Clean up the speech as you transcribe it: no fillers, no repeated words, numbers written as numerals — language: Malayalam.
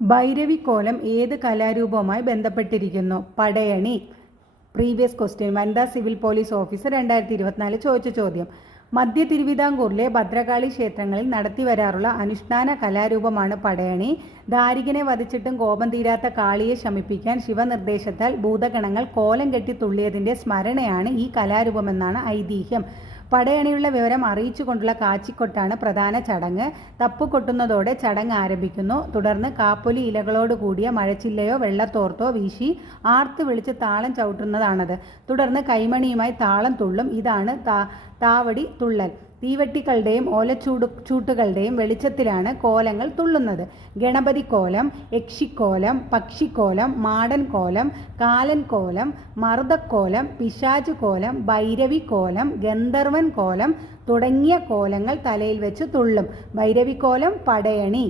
ഭൈരവിക്കോലം ഏത് കലാരൂപവുമായി ബന്ധപ്പെട്ടിരിക്കുന്നു? പടയണി. പ്രീവിയസ് ക്വസ്റ്റ്യൻ, വനിതാ സിവിൽ പോലീസ് ഓഫീസർ 2024 ചോദിച്ച ചോദ്യം. മധ്യ തിരുവിതാംകൂറിലെ ഭദ്രകാളി ക്ഷേത്രങ്ങളിൽ നടത്തിവരാറുള്ള അനുഷ്ഠാന കലാരൂപമാണ് പടയണി. ദാരികനെ വധിച്ചിട്ടും കോപം തീരാത്ത കാളിയെ ശമിപ്പിക്കാൻ ശിവനിർദ്ദേശത്താൽ ഭൂതഗണങ്ങൾ കോലം കെട്ടി തുള്ളിയതിൻ്റെ സ്മരണയാണ് ഈ കലാരൂപമെന്നാണ് ഐതിഹ്യം. പടയണിയുള്ള വിവരം അറിയിച്ചുകൊണ്ടുള്ള കാച്ചിക്കൊട്ടാണ് പ്രധാന ചടങ്ങ്. തപ്പു കൊട്ടുന്നതോടെ ചടങ്ങ് ആരംഭിക്കുന്നു. തുടർന്ന് കാപ്പൊലി ഇലകളോട് കൂടിയ മഴച്ചില്ലയോ വെള്ളത്തോർത്തോ വീശി ആർത്ത് വിളിച്ച് താളം ചവിട്ടുന്നതാണത്. തുടർന്ന് കൈമണിയുമായി താളം തുള്ളും. ഇതാണ് താവടി തുള്ളൽ. തീവെട്ടികളുടെയും ചൂട്ടുകളുടെയും വെളിച്ചത്തിലാണ് കോലങ്ങൾ തുള്ളുന്നത്. ഗണപതി കോലം, യക്ഷിക്കോലം, പക്ഷിക്കോലം, മാടൻ കോലം, കാലൻ കോലം, മറുതക്കോലം, പിശാചു കോലം, ഭൈരവി കോലം, ഗന്ധർവൻ കോലം തുടങ്ങിയ കോലങ്ങൾ തലയിൽ വെച്ച് തുള്ളും. ഭൈരവിക്കോലം, പടയണി.